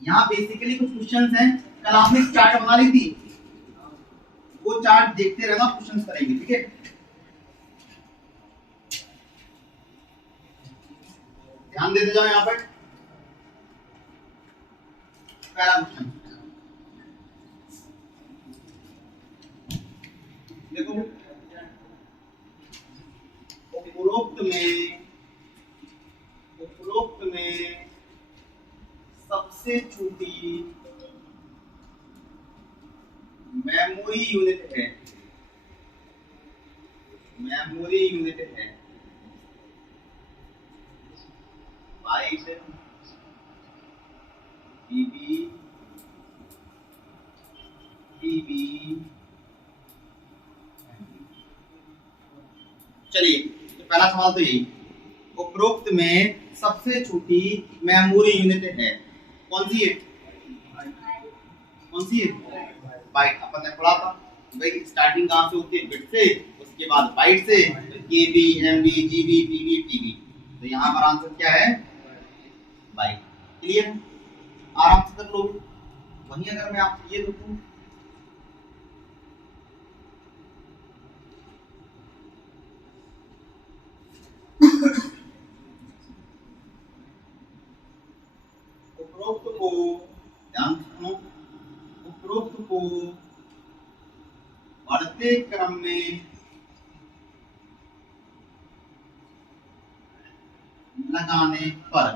यहाँ बेसिकली कुछ क्वेश्चंस हैं, कल आपने चार्ट बना ली थी, वो चार्ट देखते रहना, क्वेश्चंस करेंगे, ठीक है। ध्यान देते जाओ यहाँ पर। पहला क्वेश्चन देखो, उपरोक्त में सबसे छोटी मेमोरी यूनिट है, बाइट, बीबी, टीबी। चलिए तो पहला सवाल तो यही, उपरोक्त में सबसे छोटी मेमोरी यूनिट है, कौन सी है? बाइट। अपन ने पढ़ा था भाई स्टार्टिंग कहां से होती है? बिट से, उसके बाद बाइट से, केबी, एमबी, जीबी, पीबी, टीबी। तो यहाँ पर आंसर क्या है? बाइट। क्लियर? आराम से कर लोगे। वहीं अगर मैं आपसे ये लिखूं, उपरोक्त को, ध्यान सुनो, उपरोक्त को बढ़ते क्रम में लगाने पर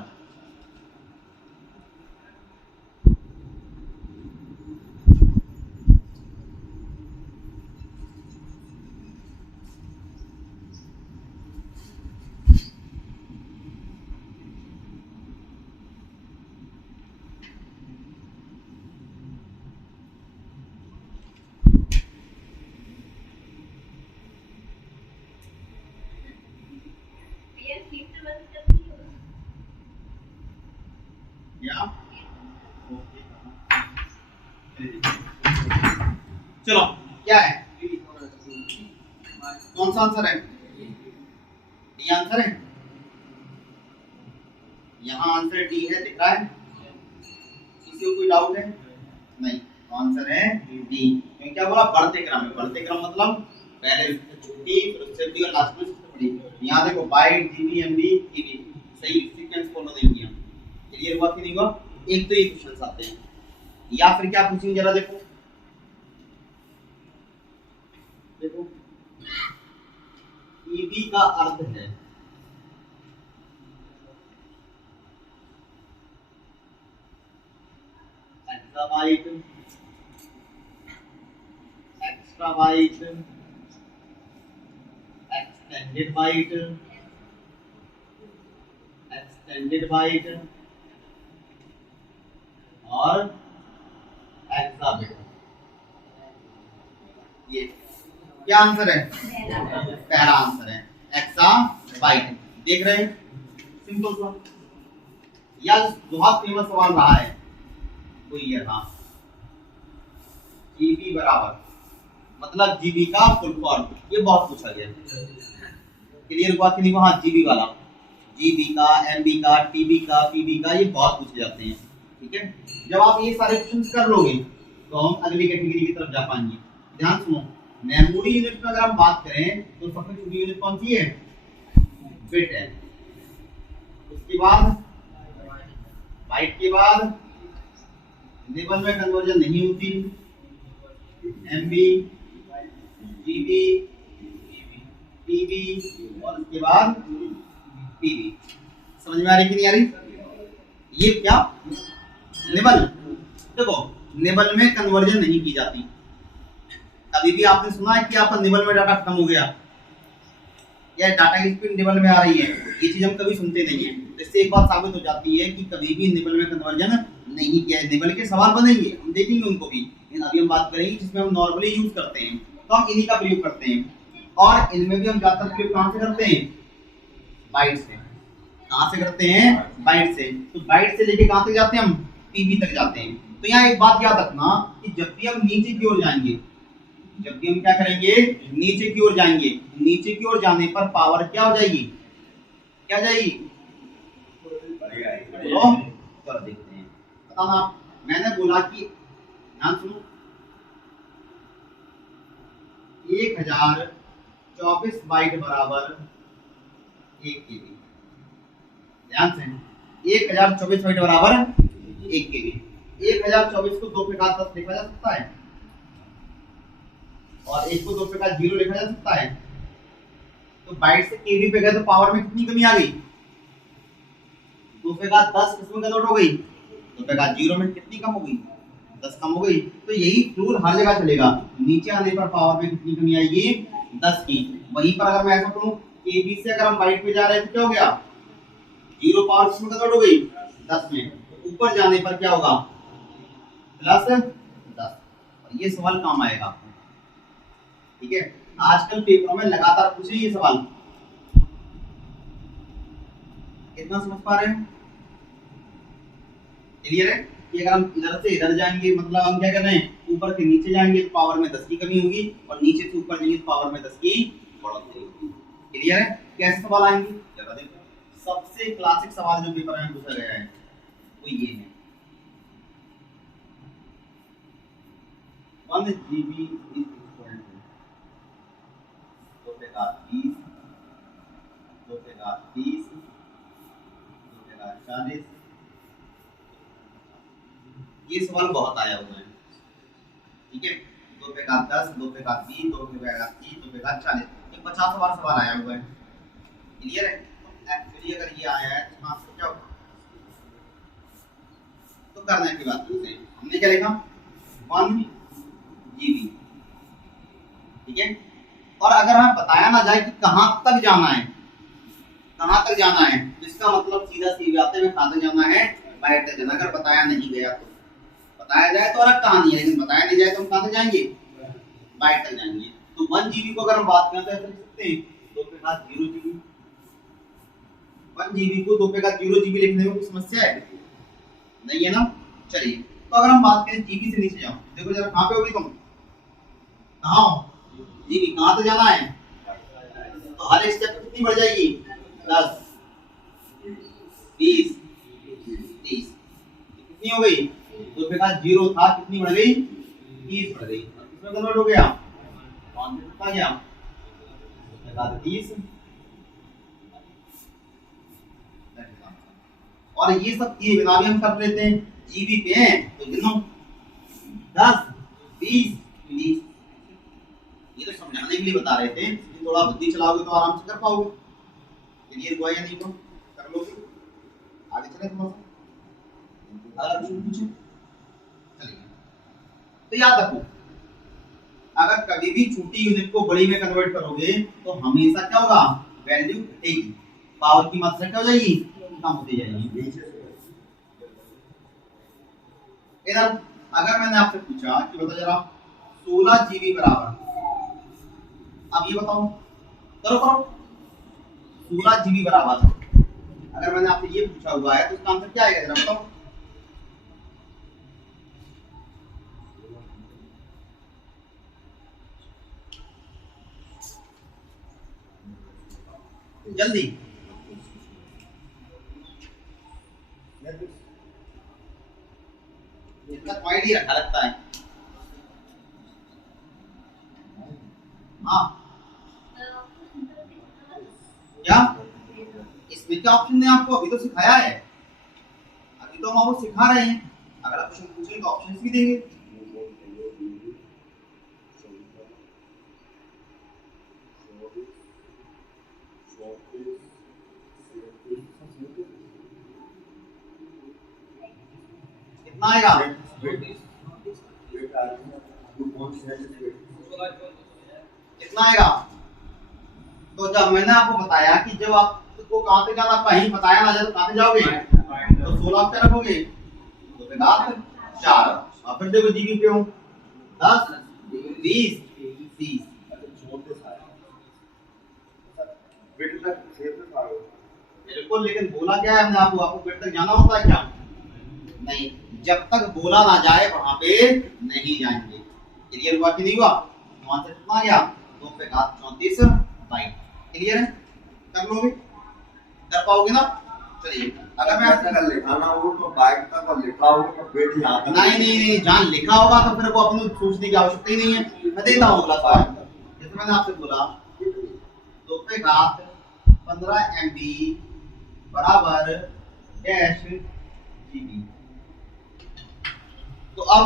या चलो क्या है? कौन सा आंसर है? डी आंसर है। यहाँ आंसर डी है, दिख रहा है? किसी को कोई डाउट है? नहीं, आंसर है डी। क्योंकि क्या बोला? बढ़ते क्रम में। बढ़ते क्रम मतलब पहले छोटी, फिर उससे बड़ी और लास्ट में सबसे बड़ी। यहाँ देखो बाइट, जीबी, एमबी, टीबी, सही सीक्वेंस फॉलो नहीं किया। क्लियर हुआ कि नहीं हुआ? एक तो ये क्वेश्चंस आते हैं, या फिर क्या पूछेंगे जरा देखो, देखो ईबी का अर्थ है एक्साबाइट, एक्स्ट्राबाइट, एक्सटेंडेड बाइट, और एक्साबिट। ये क्या आंसर है? पहला आंसर है एक्साबाइट। देख रहे हैं? सिंपल सा। यह बहुत फेमस सवाल रहा है, तो ये था जीबी बराबर, मतलब जीबी का फुल फॉर्म, ये बहुत पूछा गया। क्लियर हुआ कि नहीं? वहां जीबी वाला, जीबी का, एमबी का, टीबी का, पीबी का, ये बहुत पूछे जाते हैं। ठीक है, जब आप ये सारे क्वेश्चंस कर लोगे तो हम अगली कैटेगरी की तरफ जा पाएंगे। ध्यान सुनो, मेमोरी यूनिट में अगर हम बात करें तो सबसे छोटी यूनिट कौन सी है? बिट है। उसके बाद बाइट के बाद निबल में कन्वर्जन नहीं होती, एमबी, जीबी, टीबी और उसके बाद पीबी। समझ में आ रही कि नहीं आ रही? ये क्या? निबल। देखो निबल में कन्वर्जन नहीं की जाती। कभी भी आपने सुना है कि आपका निबल में डाटा खत्म हो गया या डाटा की स्पीड निबल में आ रही है? ये चीज हम कभी सुनते नहीं है। इससे एक बात साबित हो जाती है कि कभी भी निबल में कन्वर्जन नहीं किया है। निबल के सवाल बनेंगे, हम देखेंगे उनको भी, लेकिन अभी हम बात करेंगे जिसमें हम नॉर्मली यूज करते हैं, तो हम इन्हीं का प्रयोग करते हैं। और इनमें भी हम ज्यादातर प्रयोग कहां से करते हैं? बाइट से। कहां से करते हैं? बाइट से। तो बाइट से लेके कहां तक जाते हैं हम? पीबी तक जाते हैं। तो यहाँ एक बात याद रखना कि जब भी हम नीचे की ओर जाएंगे, जब भी हम क्या करेंगे? नीचे की ओर जाएंगे, नीचे की ओर जाने पर पावर क्या हो जाएगी? क्या जाएगी? बोलो, कर देखते हैं। बताना आप। मैंने बोला कि ध्यान सुनो, 1024 बाइट बराबर 1 केबी। ध्यान से, 1024 बाइट बराबर 1 केबी। 1024 को 2 पे घात 10 लिखा जा सकता है और 1 को 2 पे घात 0 लिखा जा सकता है। तो बाइट से केबी पे गए तो पावर में कितनी कमी आ गई? 2 पे घात 10 किसमें कन्वर्ट हो गई? 2 पे घात 0 में। कितनी कम हो गई? 10 कम हो गई। तो यही रूल हर जगह चलेगा। नीचे आने पर पावर में कितनी कमी आएगी? 10 की। वहीं पर अगर मैं ऐसा करूं, केबी से अगर हम बाइट पे जा रहे हैं तो क्या हो गया? 0 पावर किसमें कन्वर्ट हो गई? 10 में। तो ऊपर जाने पर क्या होगा? प्लस 10। और ये सवाल काम आएगा आपको, ठीक है। आजकल पेपरों में लगातार पूछ रही है ये सवाल। कितना समझ पा रहे हैं? क्लियर है कि अगर हम इधर से इधर जाएंगे, मतलब हम क्या कर रहे हैं, ऊपर से नीचे जाएंगे तो पावर में 10 की कमी होगी और नीचे से ऊपर जाएंगे तो पावर में 10 की बढ़ोतरी होगी। क्लियर है? कैसे सवाल आएंगे जरा देखो। सबसे क्लासिक सवाल जो पेपर में पूछा गया है वो ये है, 1 GB इज इक्वल टू 2 पे घात 20, 2 पे घात 30, 2 पे घात 40। ये सवाल बहुत आया हुआ है, ठीक है। 2 पे घात 10, 2 पे घात 20, 2 पे घात 30, 2 पे घात 40, ये 50 बार सवाल आया हुआ है। क्लियर है? एक्चुअली अगर ये आया है तो आंसर क्या होगा? तो करने की बात करते हैं। हमने क्या लिखा? 1 GB, ठीक है। और अगर हमें बताया ना जाए कि कहां तक जाना है, कहां तक जाना है, तो इसका मतलब सीधा सी बात है, कहां तक जाना है? बाइट तक जाना। अगर बताया नहीं गया तो, बताया जाए तो अलग कहानी है, लेकिन बताया नहीं जाए तो हम कहां तक जाएंगे? बाइट तक जाएंगे। तो 1 GB को अगर हम बात करें तो ऐसे लिख सकते हैं 2 पे घात 0 GB। 1 GB को 2 पे घात 0 GB लिखने में कोई समस्या है? नहीं है ना। चलिए, तो अगर हम बात करें जीबी से नीचे जाओ, देखो जरा कहां पे होगी तुम? कहां हो? जीबी कहां तक जाना है? तो हर स्टेप कितनी बढ़ जाएगी? 10, 20, 30। कितनी हो गई? 2 पे घात 0 था, कितनी बढ़ गई? 30 बढ़ गई। किसमें कन्वर्ट हो गया? कौन से कितना गया? 2 पे घात 30। और ये सब किए बिना भी हम कर लेते हैं। जीबी पे हैं तो गिनो 10, 20, 30। ये तो समझाने के लिए बता रहे थे कि थोड़ा बुद्धि चलाओगे तो आराम से कर पाओगे। क्लियर हुआ या नहीं? तो कर लोगे। आगे चले थोड़ा सा, अगर कुछ पूछे चलिए। तो याद रखो, अगर कभी भी छोटी यूनिट को बड़ी में कन्वर्ट करोगे तो हमेशा क्या होगा? वैल्यू घटेगी, पावर की मात्रा क्या हो जाएगी? कम होती जाएगी। इधर अगर मैंने आपसे पूछा कि बता जरा 16 GB बराबर, अब ये बताओ, करो करो, 16 GB बराबर अगर मैंने आपसे ये पूछा हुआ है तो इसका आंसर क्या आएगा जरा बताओ? जल्दी। इसका पॉइंट ही रखा लगता है। हाँ क्या इसमें क्या ऑप्शन है आपको? अभी तो सिखाया है, अभी तो हम आपको सिखा रहे हैं। अगर आप क्वेश्चन पूछेंगे तो ऑप्शंस भी देंगे। कितना आएगा? कितना आएगा? तो जब मैंने आपको बताया कि जब आपको कहां से जाना कहीं बताया ना जाए तो कहां से जाओगे? तो 16 पे रखोगे तो फिर 4 और फिर देखो जीबी पे हूं 10, 20, 30। बिल्कुल, लेकिन बोला क्या है हमने आपको बिट तक जाना होता है क्या? नहीं, जब तक बोला ना जाए वहां पे नहीं जाएंगे। क्लियर हुआ कि नहीं हुआ? आंसर कितना आ गया? 2 पे घात 34 बाइट। क्लियर है? कर लोगे? कर पाओगे ना? चलिए अगर मैं आपसे अगर लिखाना हो तो बाइक तक और लिखा हो तो पेट ही आता नहीं नहीं नहीं, जहाँ लिखा होगा तो फिर वो अपने सोचने की आवश्यकता ही नहीं है। मैं देता हूँ अगला सवाल। जैसे मैंने आपसे बोला 2 पे घात 15 MB बराबर डैश GB। तो अब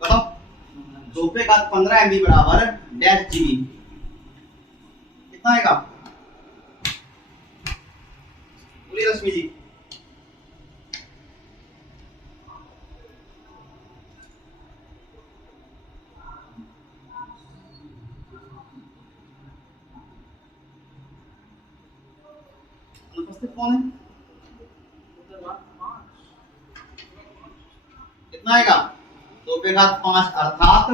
बताओ 2 पे घात 15 MB बराबर डैश GB कितना आएगा? बोलिए रश्मि जी। अनुपस्थित कौन है? कितना आएगा? 2 पे घात 5 अर्थात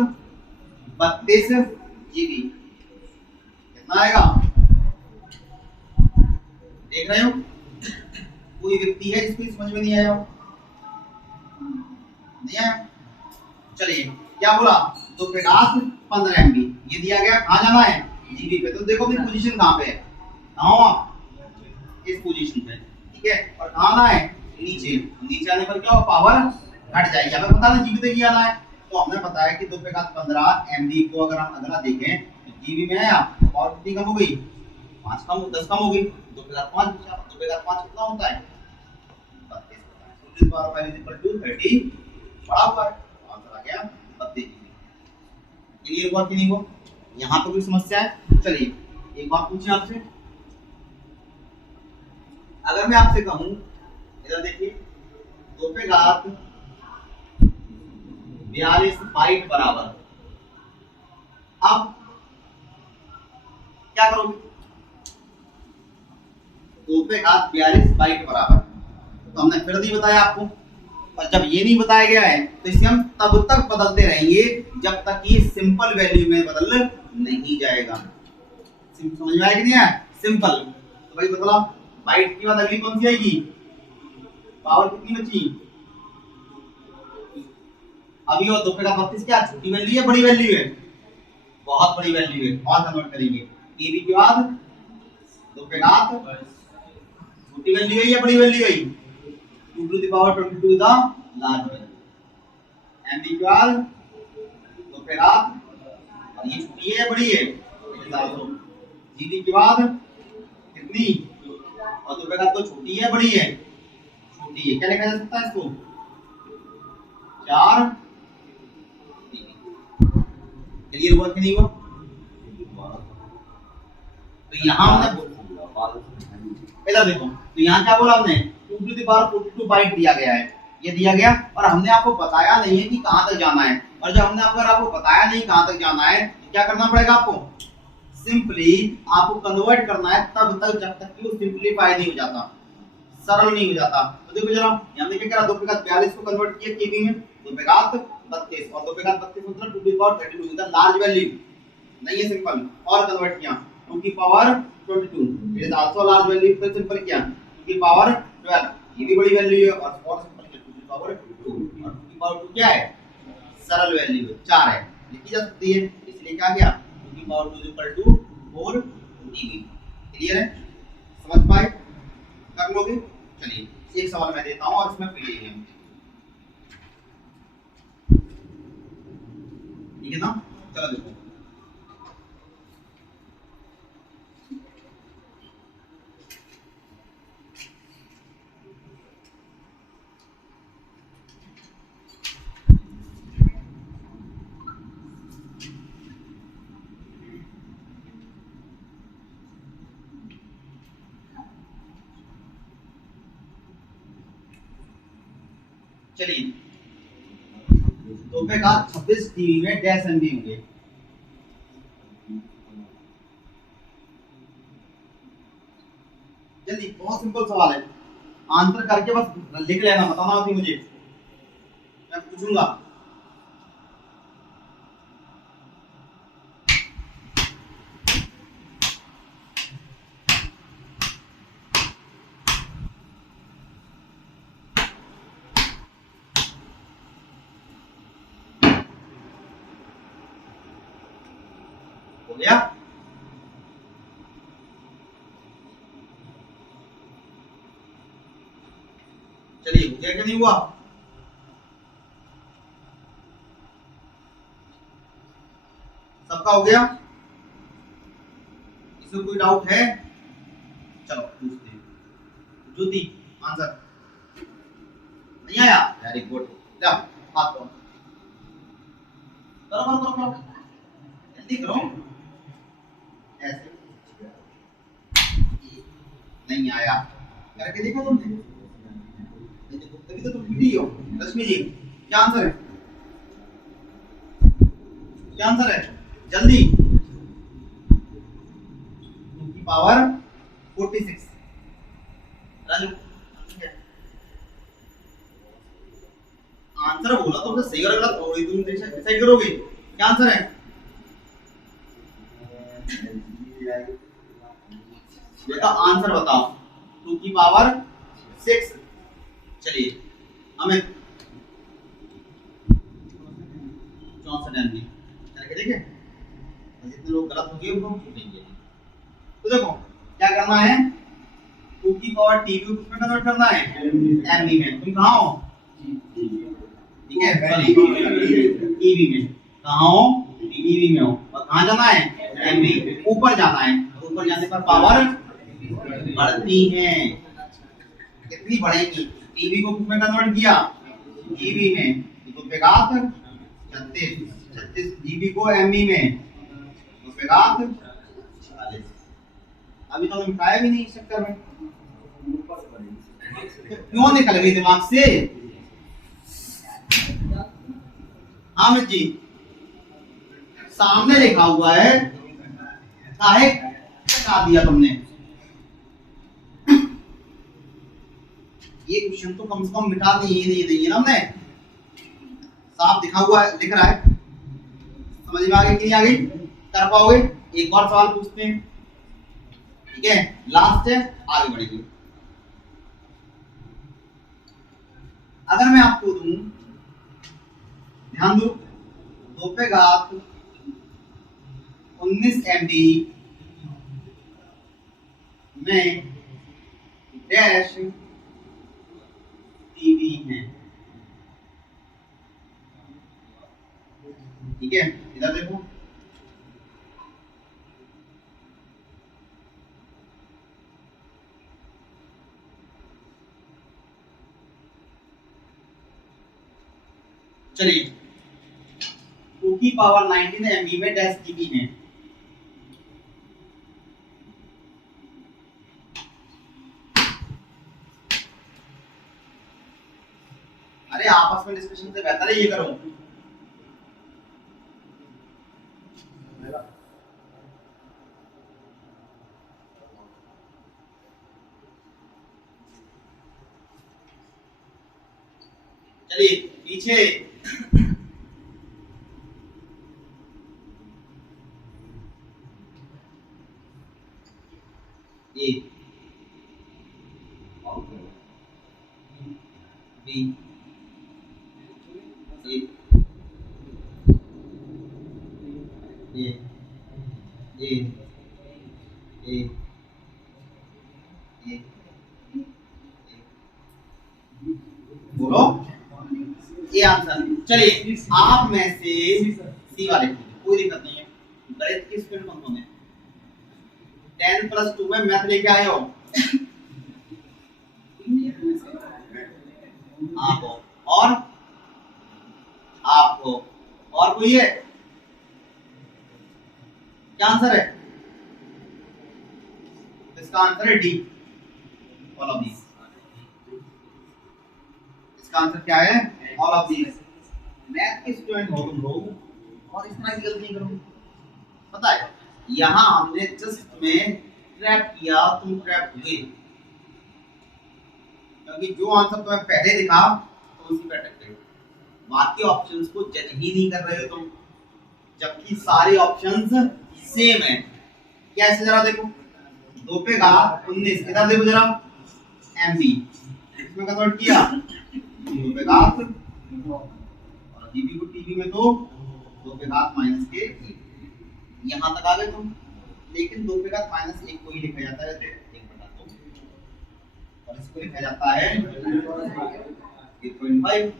32 GB। कितना आएगा? देख रहे हो? कोई व्यक्ति है जिसको समझ में नहीं आया? नहीं आया? चलिए क्या बोला? 2 पे घात 15 MB ये दिया गया। कहाँ जाना है? GB पे। तो देखो अपनी पोजीशन कहाँ पे है? कहाँ हो आप? इस पोजीशन पे, ठीक है। और कहाँ आना है? नीचे। नीचे आने पर क्या हो? पावर घट जाएगी। हमें पता नहीं जीबी तक ही आना है, तो हमने बताया कि 2 पे घात 15 MB को अगर हम अगला देखें तो जीबी में आया और कितनी कम हो गई? 5 कम 10 कम हो गई। 2 पे घात 5 बचा। 2 पे घात 5 कितना होता है? 32 होता है। तो इस बार पहले इक्वल टू 30 बड़ा हुआ है। आंसर आ गया 32 जीबी। क्लियर हुआ कि नहीं हुआ? यहाँ पे कोई समस्या है? चलिए एक बात पूछिए आपसे। अगर मैं आपसे कहूं इधर देखिए 2 पे घात 42 बाइट बराबर, अब क्या करोगे? 2 पे घात 42 बाइट बराबर, तो हमने फिर नहीं बताया आपको। और जब ये नहीं बताया गया है तो इसे हम तब तक बदलते रहेंगे जब तक ये सिंपल वैल्यू में बदल नहीं जाएगा। समझ में आया कि नहीं आया? सिंपल। तो भाई बदला बाइट की बात अगली कौन सी आएगी? पावर कितनी बची? अभी और 2 पे घात 32 क्या छोटी वैल्यू है बड़ी वैल्यू है? बहुत बड़ी वैल्यू है। और कन्वर्ट करेंगे टीवी के बाद 2 पे घात छोटी वैल्यू है या बड़ी वैल्यू है? 2 to the power 22 is the large value. MB के बाद 2 पे घात, और ये छोटी है या बड़ी है? जीडी के बाद कितनी? और 2 पे घात तो छोटी है बड़ी है? छोटी है। क्या लिखा जा सकता है इसको? 4। क्लियर हुआ कि नहीं हुआ? तो यहाँ हमने इधर देखो, तो यहाँ क्या बोला हमने? 2 टू द पावर 42 बाइट दिया गया है। ये दिया गया और हमने आपको बताया नहीं है कि कहां तक जाना है। और जब हमने आपको बताया नहीं कहां तक जाना है तो क्या करना पड़ेगा आपको? सिंपली आपको कन्वर्ट करना है तब तक जब तक कि वो सिंपलीफाई नहीं हो जाता, सरल नहीं हो जाता। तो देखो जरा हमने क्या करा? 2 पे घात 42 को कन्वर्ट किया केबी में। 2 पे घात 32 और 2 पे घात 32 मतलब 2 to the power 32 is the large value. नहीं है सिंपल। और कन्वर्ट किया 2 की power 22 it is also large value. फिर सिंपल किया 2 की पावर 12 ये भी बड़ी वैल्यू है। और सिंपल किया 2 की पावर 2 और 2 की पावर 2 क्या है? सरल वैल्यू है 4 है, लिखी जा सकती है। इसलिए क्या गया 2 की power 2 is equal to 4 dB। Clear है? समझ पाए? कर लोगे? चलिए एक सवाल मैं देता हूं और इसमें फिर लेंगे हम, ठीक है ना? चलो देखो चलिए 2 पे घात 26 dB में डैश एमबी होंगे। जल्दी, बहुत सिंपल सवाल है। आंसर करके बस लिख लेना, बताना होती मुझे, मैं पूछूंगा। हो गया? चलिए, हो गया क्या नहीं हुआ? सबका हो गया? इसमें कोई डाउट है? चलो पूछते हैं। ज्योति, आंसर नहीं आया? Very good. जा हाथ करो करो करो करो, जल्दी करो। ऐसे नहीं आया, करके देखो तुमने। देखो तभी तो तुम पीटी हो। रश्मि जी, क्या आंसर है? क्या आंसर है? जल्दी। 2 की पावर 46। राजू, आंसर बोला तो उसे सही और गलत थोड़ी तुम डिसाइड करोगे। क्या आंसर है? बेटा आंसर बताओ। 2 की पावर 6। चलिए अमित, 64 एमबी करके देखें। जितने लोग गलत होंगे उनको छूटेंगे। तो देखो क्या करना है, 2 की पावर टीबी को किसमें कन्वर्ट करना है? एमबी में। तुम कहाँ हो? ठीक है, टीबी में। कहाँ हो? टीबी में हो। और कहाँ जाना है? एमबी। ऊपर जाना है। ऊपर जाने पर पावर बढ़ती है। कितनी बढ़ेगी? टीबी को किसमें कन्वर्ट किया? जीबी में। तो बेगात 36 जीबी को एमबी में, तो बेगात 40। अभी तो हम ट्राई भी नहीं इस चक्कर में। क्यों निकल गई दिमाग से? हाँ जी, सामने लिखा हुआ है, काहे हटा दिया तुमने? ये क्वेश्चन तो कम से कम मिटा दिए ना हमने। साफ दिखा हुआ है, दिख रहा है। समझ में आ गई कि नहीं आ गई? कर पाओगे? एक और सवाल पूछते हैं, ठीक है? लास्ट है, आगे बढ़ेंगे। अगर मैं आपको दूं, ध्यान दो, 2 पे घात 19 एमबी में डैश टीबी है, ठीक है? इधर देखो, चलिए 2 की पावर 19 एमबी में डैश टीबी है। अरे आपस में डिस्कशन से बेहतर है ये करो। चलिए पीछे, ए बी ए ए ए ए ए बोलो ये आंसर। चलिए आप में से सी वाले कोई दिक्कत नहीं है। गणित के स्टूडेंट कौन कौन है? 10+2 में मैथ लेके आए हो? आप हो, और आप हो, और कोई है? क्या आंसर है? इसका आंसर है डी, ऑल ऑफ दीज। इसका आंसर क्या है? All of these. मैथ के स्टूडेंट हो तुम लोग और इस तरह की गलती नहीं करोगे। पता है यहाँ हमने जस्ट में ट्रैप किया, तुम ट्रैप हुए, क्योंकि जो आंसर तुम्हें पहले दिखा तो उसी पे अटक गए। बाकी ऑप्शंस को जज ही नहीं कर रहे हो तुम, जबकि सारे ऑप्शंस सेम है। कैसे जरा देखो, 2 पे घात 19, इधर देखो जरा, एमबी इसमें कन्वर्ट किया, 2 पे घात, और जीबी को टीबी में तो 2 पे घात -1। यहाँ तक आ गए तुम, लेकिन 2 पे का माइनस 1 को ही लिखा जाता है 1/2 और इसको लिखा जाता है 8.5।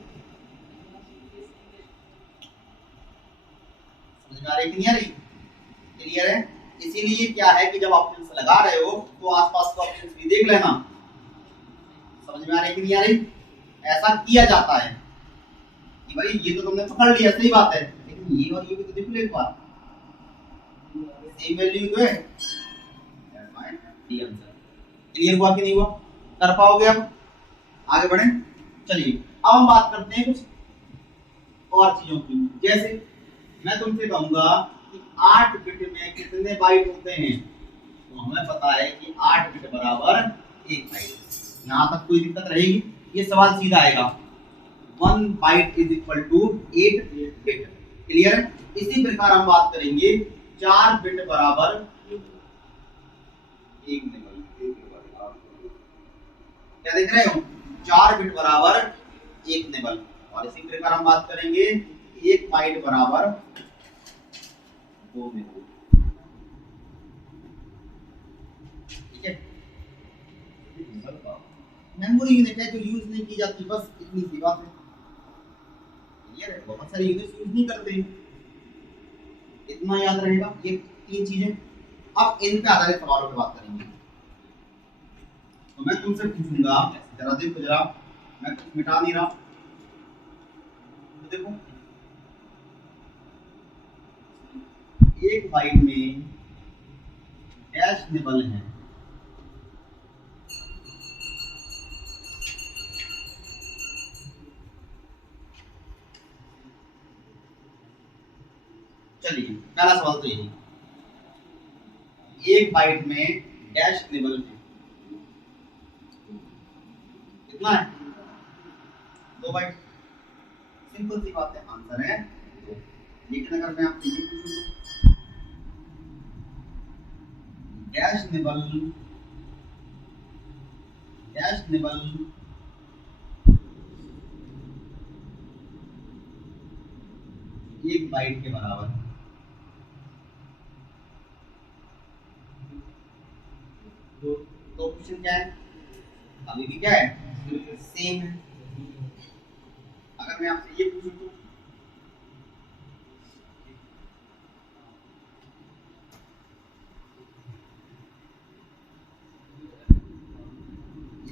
समझ में आ रही कि नहीं आ रही? क्लियर है? इसीलिए क्या है कि जब ऑप्शंस लगा रहे हो तो आसपास के ऑप्शंस भी देख लेना। समझ में आ रही कि नहीं आ रही? ऐसा किया जाता है कि भाई ये तो तुमने पकड़ लिया, सही बात है, लेकिन ये और ये भी तो देख लो एक बार, सेम वैल्यू तो है। D answer. क्लियर हुआ कि नहीं हुआ? कर पाओगे? अब आगे बढ़े। चलिए अब हम बात करते हैं कुछ और चीजों की। जैसे मैं तुमसे कहूंगा कि 8 बिट में कितने बाइट होते हैं, तो हमें पता है कि 8 बिट बराबर 1 बाइट। यहाँ तक कोई दिक्कत रहेगी? ये सवाल सीधा आएगा, 1 byte is equal to 8 bit. Clear है? इसी प्रकार हम बात करेंगे 4 बिट बराबर 1 निबल। क्या देख रहे हो? 4 बिट बराबर 1 निबल। और इसी प्रकार हम बात करेंगे 1 बाइट बराबर 2 निबल। ठीक है? मेमोरी यूनिट है जो यूज नहीं की जाती, बस इतनी सी बात है। क्लियर है? बहुत सारी यूनिट्स यूज नहीं करते, इतना याद रहेगा ये 3 चीजें। अब इन पे आधारित सवालों पे बात करेंगे। तो मैं तुमसे पूछूंगा, जरा देखो, जरा मैं कुछ मिटा नहीं रहा, तो देखो 1 बाइट में डैश निबल है, चलिए पहला सवाल तो यही, 1 बाइट में डैश निबल है, कितना है? 2 बाइट। सिंपल सी बात है, आंसर है 2। लेकिन अगर मैं आपसे ये पूछूं तो डैश निबल 1 बाइट के बराबर है, तो ऑप्शन क्या है? अभी भी क्या है? सेम है। अगर मैं आपसे ये पूछूं तो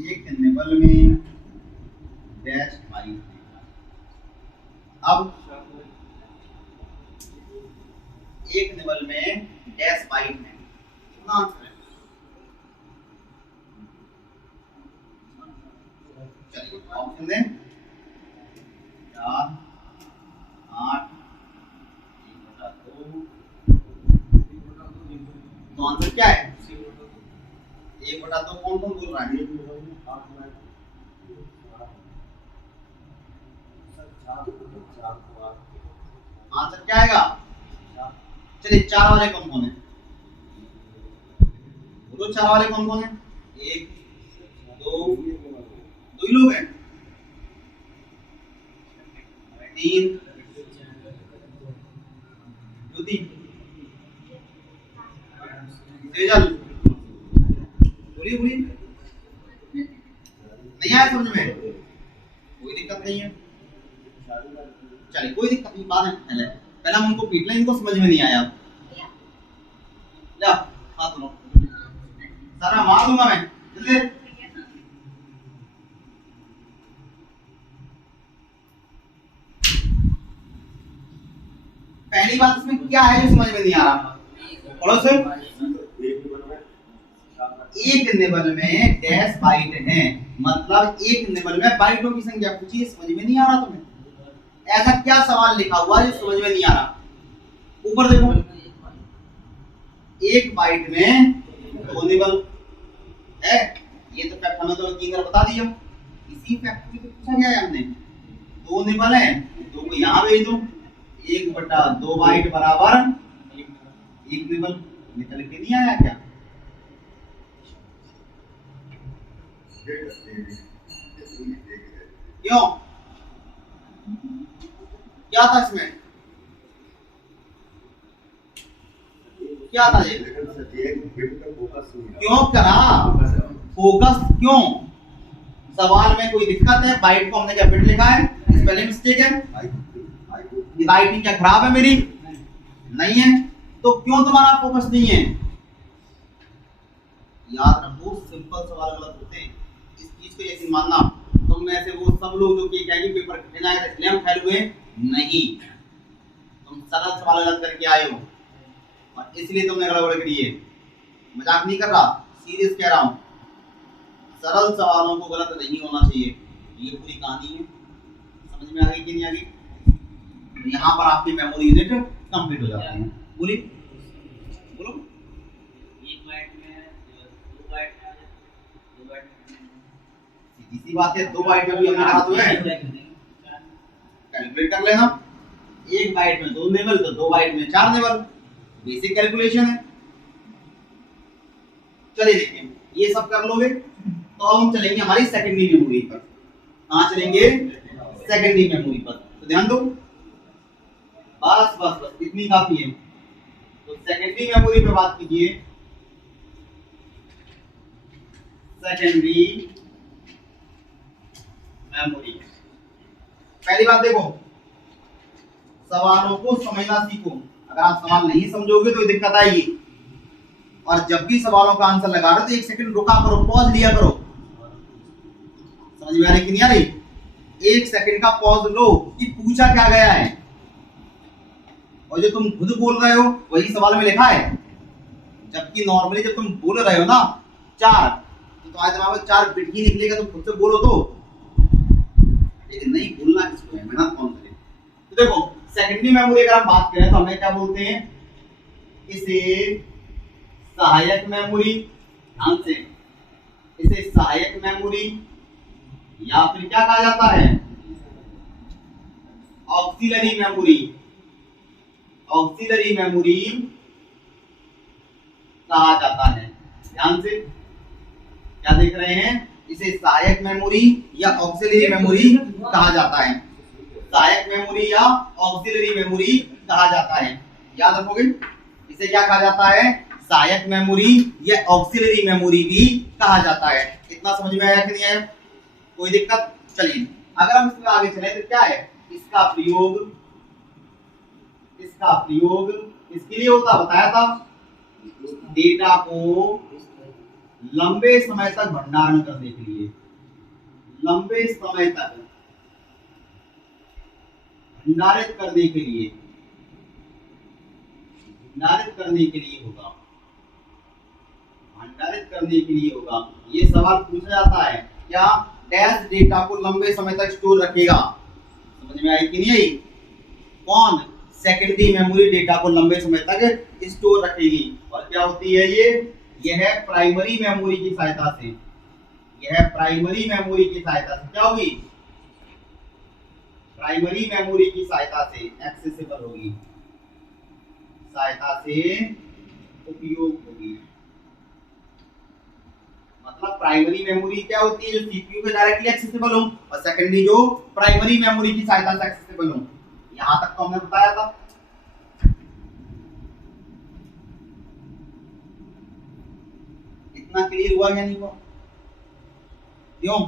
1 निबल में डैश बाइट है, अब 1 निबल में डैश बाइट है, कितना आंसर है? चलिए ऑप्शन दें, 4, 8, 1/2। तो आंसर क्या है? 1/2। कौन कौन बोल रहा है? आंसर क्या आएगा? चलिए 4 वाले कौन कौन है? बोलो 4 वाले कौन कौन है? 1, 2 ही लोग हैं। 3 ज्योति, तेजल, बोलिए बोलिए, नहीं आया समझ में? कोई दिक्कत नहीं है, चलिए कोई दिक्कत नहीं, बाद में पहले हम उनको पीट लें, इनको समझ में नहीं आया। जा हाथ लो, सारा मार दूंगा मैं, जल्दी। पहली बात इसमें क्या है जो समझ में नहीं आ रहा? पढ़ो सर। 1 निबल में डैश बाइट है, मतलब 1 निबल में बाइटों की संख्या पूछी, समझ में नहीं आ रहा तुम्हें? ऐसा क्या सवाल लिखा हुआ है जो समझ में नहीं आ रहा? ऊपर देखो, 1 बाइट में 2 निबल है, ये तो फैक्ट हमें तो यकीन बता दिया, इसी फैक्ट को पूछा गया है हमने। 2 निबल है, 2 को यहाँ भेज दो, 1/2 बाइट बराबर 1 निबल। निकल के नहीं आया क्या? क्यों? क्या था इसमें? क्या था ये? लेकिन सर एक बिट पे फोकस नहीं क्यों करा? फोकस क्यों? सवाल में कोई दिक्कत है? बाइट को हमने क्या बिट लिखा है? स्पेलिंग मिस्टेक है? ये राइटिंग क्या खराब है मेरी? नहीं है। तो क्यों तुम्हारा फोकस नहीं है? याद रखो, सिंपल सवाल गलत होते हैं, इस चीज को यकीन मानना। तुम में से वो सब लोग जो कि कहेंगे पेपर कठिन आया इसलिए हम फेल हुए, नहीं, तुम सरल सवाल गलत करके आए हो और इसलिए तुमने गड़बड़ करी है। मजाक नहीं कर रहा, सीरियस कह रहा हूं। सरल सवालों को गलत नहीं होना चाहिए, ये पूरी कहानी है। समझ में आ गई कि नहीं आ गई? यहाँ पर आपकी मेमोरी यूनिट कंप्लीट हो जाती है। बोलिए, बोलो। एक बाइट में 2 बाइट में आ जाए, 2 बाइट में सीधी बात है, 2 बाइट में भी हमने कहा तो है, कैलकुलेट कर लेना। 1 बाइट में 2 निबल तो 2 बाइट में 4 निबल, बेसिक कैलकुलेशन है। चलिए देखिए, ये सब कर लोगे तो अब हम चलेंगे हमारी सेकेंडरी मेमोरी पर। कहाँ चलेंगे? सेकेंडरी मेमोरी पर। तो ध्यान दो, बस बस बस इतनी काफी है। तो सेकेंडरी मेमोरी पे बात कीजिए। सेकेंडरी मेमोरी, पहली बात देखो, सवालों को समझना सीखो। अगर आप सवाल नहीं समझोगे तो दिक्कत आएगी। और जब भी सवालों का आंसर लगा रहे तो 1 सेकंड रुका करो, पॉज लिया करो। समझ में आ रही कि नहीं आ रही? 1 सेकंड का पॉज लो कि पूछा क्या गया है, और जो तुम खुद बोल रहे हो वही सवाल में लिखा है। जबकि नॉर्मली जब तुम बोल रहे हो ना 4, तो तुम्हारे दिमाग में 4 बिट ही निकलेगा, तुम खुद से बोलो तो, लेकिन नहीं बोलना किसको है, मेहनत कौन करे। तो देखो, सेकेंडरी मेमोरी अगर हम बात करें तो हमें क्या बोलते हैं? इसे सहायक मेमोरी, ध्यान से, इसे सहायक मेमोरी या फिर क्या कहा जाता है? ऑक्सिलरी मेमोरी, ऑक्सिलरी मेमोरी कहा जाता है। ध्यान से, क्या देख रहे हैं? इसे सहायक मेमोरी या ऑक्सिलरी मेमोरी कहा जाता है। सहायक मेमोरी या ऑक्सिलरी मेमोरी कहा जाता है, याद रखोगे। इसे क्या कहा जाता है? सहायक मेमोरी या ऑक्सिलरी मेमोरी भी कहा जाता है। इतना समझ में आया कि नहीं आया? कोई दिक्कत? चलिए, अगर हम इसमें आगे चले तो क्या है इसका प्रयोग? इसका प्रयोग इसके लिए होता, बताया था, डेटा को लंबे समय तक भंडारण करने के लिए, लंबे समय तक भंडारित करने के लिए, भंडारित करने के लिए होगा, भंडारित करने के लिए होगा। ये सवाल पूछा जाता है, क्या डैश डेटा को लंबे समय तक स्टोर रखेगा। समझ में आई कि नहीं आई? कौन? सेकेंडरी मेमोरी डेटा को लंबे समय तक स्टोर रखेगी। और क्या होती है ये? यह प्राइमरी मेमोरी की सहायता से, यह प्राइमरी मेमोरी की सहायता से क्या होगी? प्राइमरी मेमोरी की सहायता से एक्सेसिबल होगी, सहायता से उपयोग होगी। मतलब प्राइमरी मेमोरी क्या होती है? जो सीपीयू पे डायरेक्टली एक्सेसिबल हो, और सेकेंडरी जो प्राइमरी मेमोरी की सहायता से एक्सेसिबल हो। यहां तक तो हमने बताया था। इतना क्लियर हुआ या नहीं हुआ? क्यों?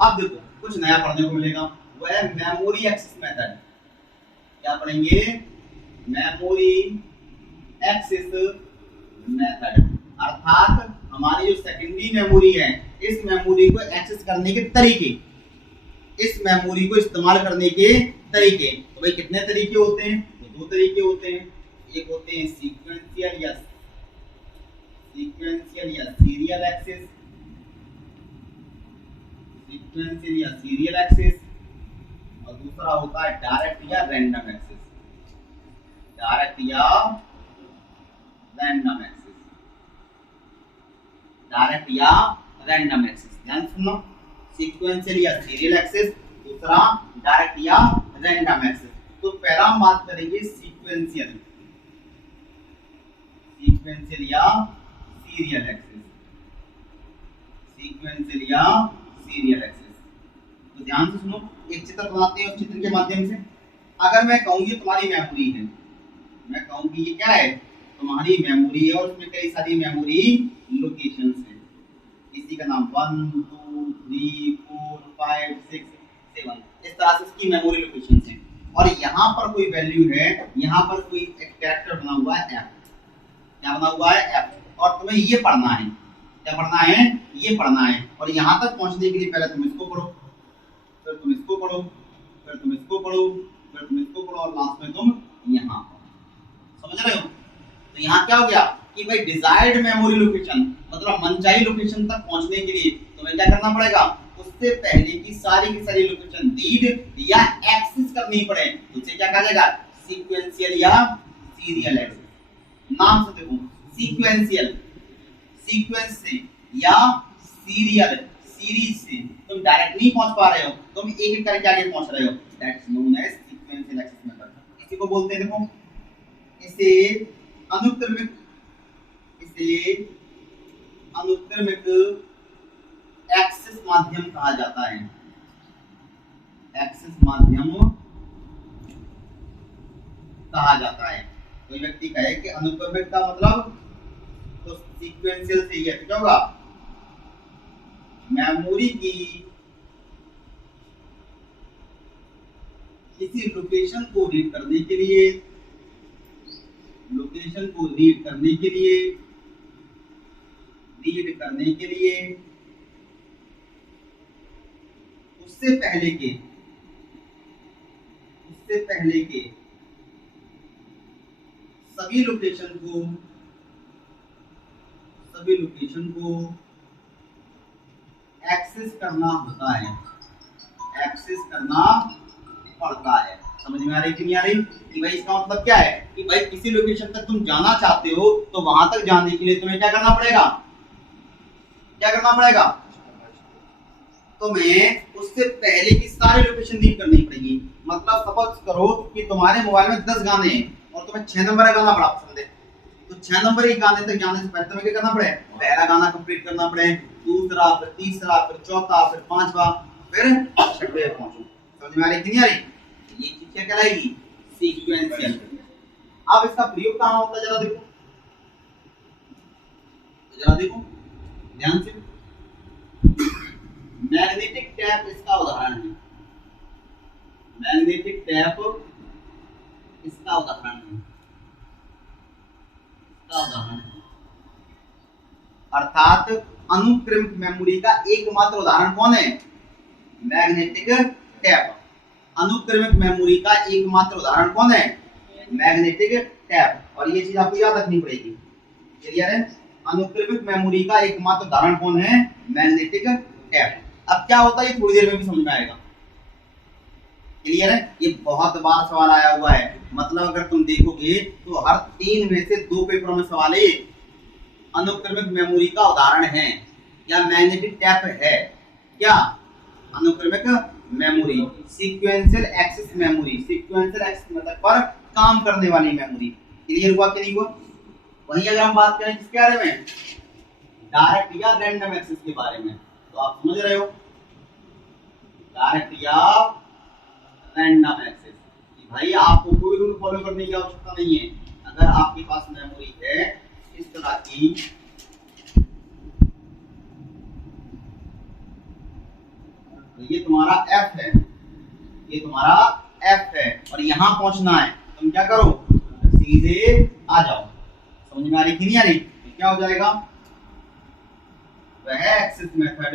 अब देखो, कुछ नया पढ़ने को मिलेगा, वो है मेमोरी एक्सेस मेथड। क्या पढ़ेंगे? मेमोरी एक्सेस मेथड, अर्थात हमारी जो सेकेंडरी मेमोरी है, इस मेमोरी को एक्सेस करने के तरीके, इस मेमोरी को इस्तेमाल करने के तरीके। तो भाई कितने तरीके होते हैं? तो 2 तरीके होते हैं। एक होते हैं सीक्वेंशियल या सीरियल एक्सेस, सीक्वेंशियल या सीरियल एक्सेस, और दूसरा होता है डायरेक्ट या रैंडम एक्सेस, डायरेक्ट या रैंडम एक्सेस, डायरेक्ट या रैंडम एक्सेस। ध्यान सुनना, सीक्वेंशियल या सीरियल एक्सेस, दूसरा डायरेक्ट या रैंडम एक्सेस। तो पहला हम बात करेंगे सीक्वेंशियल, सीक्वेंशियल या सीरियल एक्सेस, सीक्वेंशियल या सीरियल एक्सेस। तो ध्यान से सुनो, एक चित्र बनाते हैं, उस चित्र के माध्यम से। अगर मैं कहूँ ये तुम्हारी मेमोरी है, मैं कहूँ कि ये क्या है? तुम्हारी मेमोरी है और उसमें कई सारी मेमोरी लोकेशंस हैं। किसी का नाम 1 2 3 4 5 6 7, इस तरह से इसकी मेमोरी लोकेशंस हैं। और यहाँ पर कोई वैल्यू है, यहाँ पर कोई एक कैरेक्टर बना हुआ है f, क्या बना हुआ है f, और तुम्हें ये पढ़ना है। क्या पढ़ना है? ये पढ़ना है। और यहाँ तक पहुँचने के लिए पहले तुम इसको पढ़ो, फिर तुम इसको पढ़ो, फिर तुम इसको पढ़ो, फिर तुम इसको पढ़ो, और लास्ट में तुम यहाँ पढ़ो। समझ रहे हो? तो यहाँ क्या हो गया कि भाई डिजायर्ड मेमोरी लोकेशन मतलब मनचाही लोकेशन तक पहुंचने के लिए तुम्हें क्या करना पड़ेगा? उससे पहले की सारी लोकेशन रीड या एक्सेस करनी पड़े, तो उसे क्या कहा जाएगा? सीक्वेंशियल या सीरियल एक्सेस। नाम से देखो, सीक्वेंशियल, सीक्वेंस से, या सीरियल, सीरीज से। तुम डायरेक्ट नहीं पहुंच पा रहे हो, तुम एक एक करके आगे पहुंच रहे हो, that's known as sequential access method. इसी को बोलते हैं, देखो इसे अनुक्रमिक, इसे अनुक्रमिक एक्सेस माध्यम कहा जाता है। एक्सेस माध्यम कहा जाता है। कोई व्यक्ति कहे कि अनुक्रमिक का मतलब तो सीक्वेंशियल से ही है, तो क्या होगा? मेमोरी की किसी लोकेशन को रीड करने के लिए, लोकेशन को रीड करने के लिए, रीड करने के लिए उससे पहले के, उससे पहले के सभी लोकेशन को, सभी लोकेशन को एक्सेस करना होता है, एक्सेस करना पड़ता है। समझ में आ रही कि नहीं आ रही? कि भाई इसका मतलब क्या है कि भाई किसी लोकेशन तक तुम जाना चाहते हो तो वहां तक जाने के लिए तुम्हें क्या करना पड़ेगा? क्या करना पड़ेगा? तुम्हें उससे पहले की सारी लोकेशन रीड करनी पड़ेगी। मतलब सपोज करो कि तुम्हारे मोबाइल में 10 गाने हैं और तुम्हें 6 नंबर का गाना बड़ा पसंद है, तो 6 नंबर के गाने तक जाने से पहले तुम्हें क्या करना पड़े? पहला गाना कंप्लीट करना पड़े, दूसरा, फिर तीसरा, फिर चौथा, फिर पांचवा, फिर छठवें पहुंचो। समझ में आ रही कि नहीं आ रही? ये चीज क्या कहलाएगी? सीक्वेंशियल। अब इसका प्रयोग कहां होता है जरा देखो, जरा देखो ध्यान से। मैग्नेटिक टैप इसका उदाहरण है, मैग्नेटिक टैप इसका उदाहरण है, इसका उदाहरण है। अर्थात अनुक्रमिक मेमोरी का एकमात्र उदाहरण कौन है? Magnetic tap. अनुक्रमिक मेमोरी का एकमात्र उदाहरण कौन है? Magnetic tap. और ये चीज आपको याद रखनी पड़ेगी। क्लियर है? अनुक्रमिक मेमोरी का एकमात्र उदाहरण कौन है? Magnetic tap. अब क्या होता है ये थोड़ी देर में भी समझ में आएगा। क्लियर है? ये बहुत बार सवाल आया हुआ है। मतलब अगर तुम देखोगे तो हर 3 में से 2 पेपरों में सवाल है अनुक्रमिक मेमोरी का उदाहरण है या मैग्नेटिक टैप है क्या? अनुक्रमिक memory, sequential access memory, sequential access मतलब पर काम करने वाली मेमोरी। क्लियर हुआ कि नहीं हुआ? वहीं अगर हम बात करें किसके बारे में? डायरेक्ट या रैंडम एक्सेस के बारे में, तो आप समझ रहे हो डायरेक्ट या रैंडम एक्सेस। भाई आपको कोई रूल फॉलो करने की आवश्यकता नहीं है। अगर आपके पास मेमोरी है इस तरह की, ये तुम्हारा F है, ये तुम्हारा F है और यहां पहुंचना है, तुम क्या करो? सीधे आ जाओ। समझ में आ रही कि नहीं आ रही? तो क्या हो जाएगा? वह एक्सेस मेथड,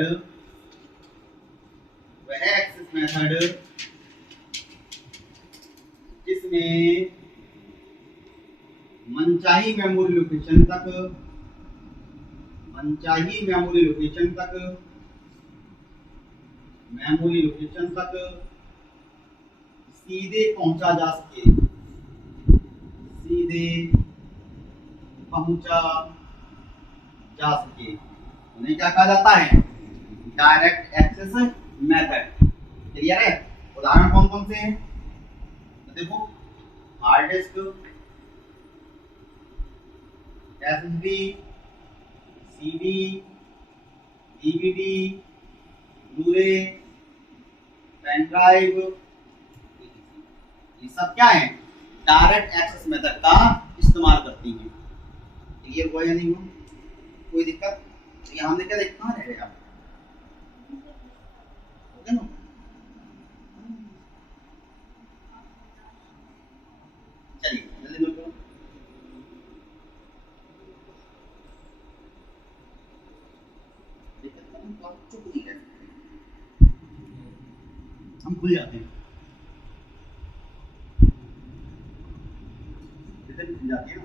वह एक्सेस मेथड जिसमें मनचाही मेमोरी लोकेशन तक, मनचाही मेमोरी लोकेशन तक, मेमोरी लोकेशन तक सीधे पहुंचा जा सके, सीधे पहुंचा जा सके, उन्हें क्या कहा जाता है? Direct access method. क्लियर है? उदाहरण कौन कौन से हैं? देखो, hard disk, SSD, CD, DVD, Blu-ray, pen drive, ये सब क्या है? डायरेक्ट एक्सेस मेथड का इस्तेमाल करती हैं। क्लियर हुआ या नहीं हुआ? कोई दिक्कत? तो यहाँ हमने क्या देखा, कहाँ रह गए आप? हो गया ना? चलिए जल्दी नोट करो। दिक्कत नहीं, तो आप चुप नहीं रह सकते, हम भूल जाते हैं, दिक्कत भूल जाती है ना।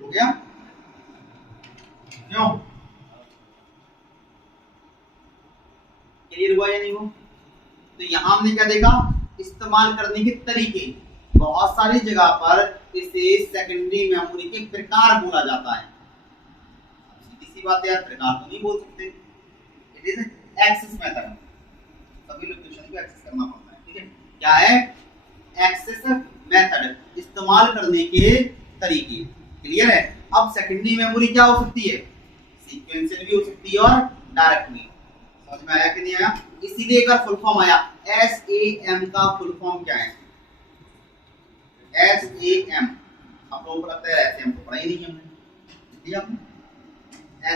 हो गया? क्यों? क्लियर हुआ या नहीं हुआ? तो यहाँ हमने क्या देखा, इस्तेमाल करने के तरीके। बहुत सारी जगह पर इसे सेकेंडरी मेमोरी के प्रकार बोला जाता है। सीधी सी बात है यार, प्रकार तो नहीं बोल सकते। इट इज एक्सेस मेथड, सभी लोकेशन को एक्सेस करना पड़ता है, ठीक है? क्या है? एक्सेस मेथड, इस्तेमाल करने के तरीके। क्लियर है? अब सेकेंडरी मेमोरी क्या हो सकती है? सीक्वेंशियल भी हो सकती है और डायरेक्ट भी। समझ में आया कि नहीं आया? इसीलिए एक फुल फॉर्म आया, SAM का फुल फॉर्म क्या है? SAM, आप लोगों को लगता है SAM तो पढ़ा ही नहीं हमने, आपने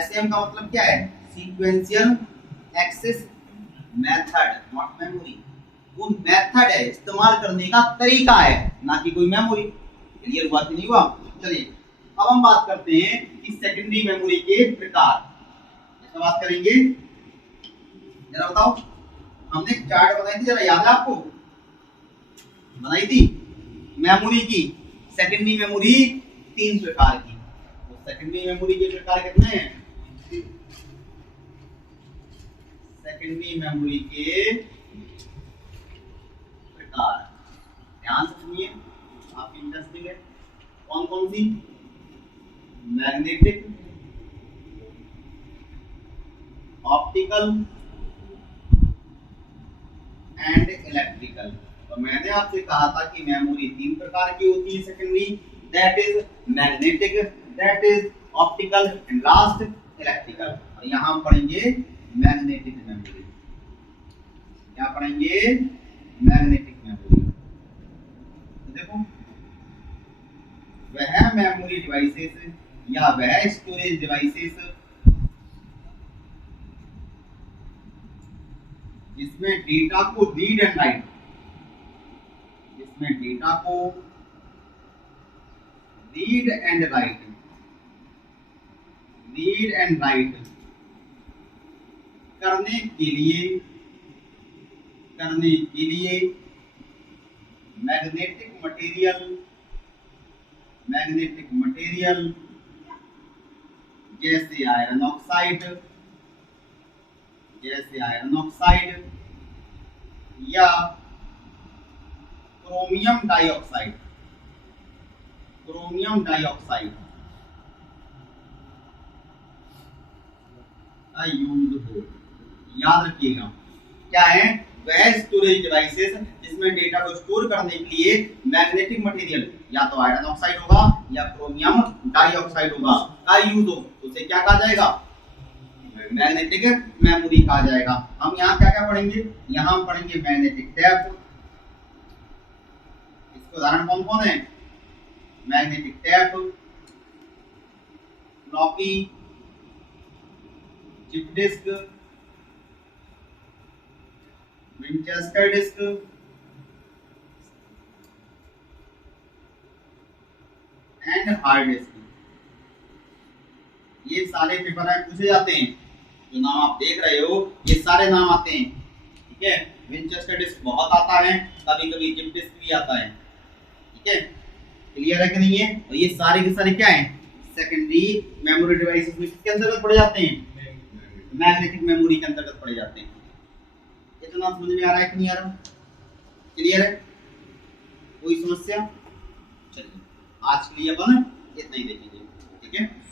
SAM का मतलब क्या है? Sequential access method, not memory. वो मेथड है, इस्तेमाल करने का तरीका है, ना कि कोई मेमोरी। क्लियर हुआ कि नहीं हुआ? चलिए अब हम बात करते हैं कि सेकेंडरी मेमोरी के प्रकार। जैसे बात करेंगे, जरा बताओ, हमने चार्ट बनाई थी, जरा याद है आपको? बनाई थी मेमोरी की, सेकेंडरी मेमोरी 3 प्रकार की। तो सेकेंडरी मेमोरी के प्रकार कितने हैं? सेकेंडरी मेमोरी के प्रकार ध्यान से सुनिए, काफी इंटरेस्टिंग है। कौन कौन सी? Magnetic, optical and electrical. तो मैंने आपसे कहा था कि मेमोरी 3 प्रकार की होती है secondary, that is magnetic, that is optical and last electrical. और यहां हम पढ़ेंगे मैग्नेटिक मेमोरी। क्या पढ़ेंगे? Magnetic memory. तो देखो, वह मेमोरी डिवाइसेस या वह स्टोरेज डिवाइसेस जिसमें डेटा को रीड एंड राइट, जिसमें डेटा को read and right, read and right करने के लिए मैग्नेटिक मटेरियल जैसे आयरन ऑक्साइड या क्रोमियम डाइऑक्साइड का यूज हो। याद रखिएगा, क्या है? वह स्टोरेज डिवाइसेस जिसमें डेटा को स्टोर करने के लिए मैग्नेटिक मटेरियल या तो आयरन ऑक्साइड होगा या क्रोमियम डाइऑक्साइड होगा। का यूज हो तो उसे क्या कहा जाएगा, मैग्नेटिक मेमोरी कहा जाएगा। हम यहाँ क्या क्या पढ़ेंगे, यहाँ हम पढ़ेंगे मैग्नेटिक टेप। इसके उदाहरण कौन कौन है, magnetic tape, floppy, chip disk, Winchester disk, and hard disk. ये सारे पेपर में पूछे जाते हैं, जो नाम आप देख रहे हो ये सारे नाम आते हैं, ठीक है। विंचेस्टर डिस्क बहुत आता है, कभी कभी चिप डिस्क भी आता है, ठीक है। क्लियर है कि नहीं है? और ये सारे के सारे क्या हैं, सेकेंडरी मेमोरी डिवाइसेस में किसके अंतर्गत पड़े जाते हैं, मैग्नेटिक मेमोरी के अंतर्गत पड़े जाते हैं। इतना समझ में आ रहा है कि नहीं आ रहा, क्लियर है, कोई समस्या? चलिए आज के लिए अपन इतना ही देखेंगे, ठीक है।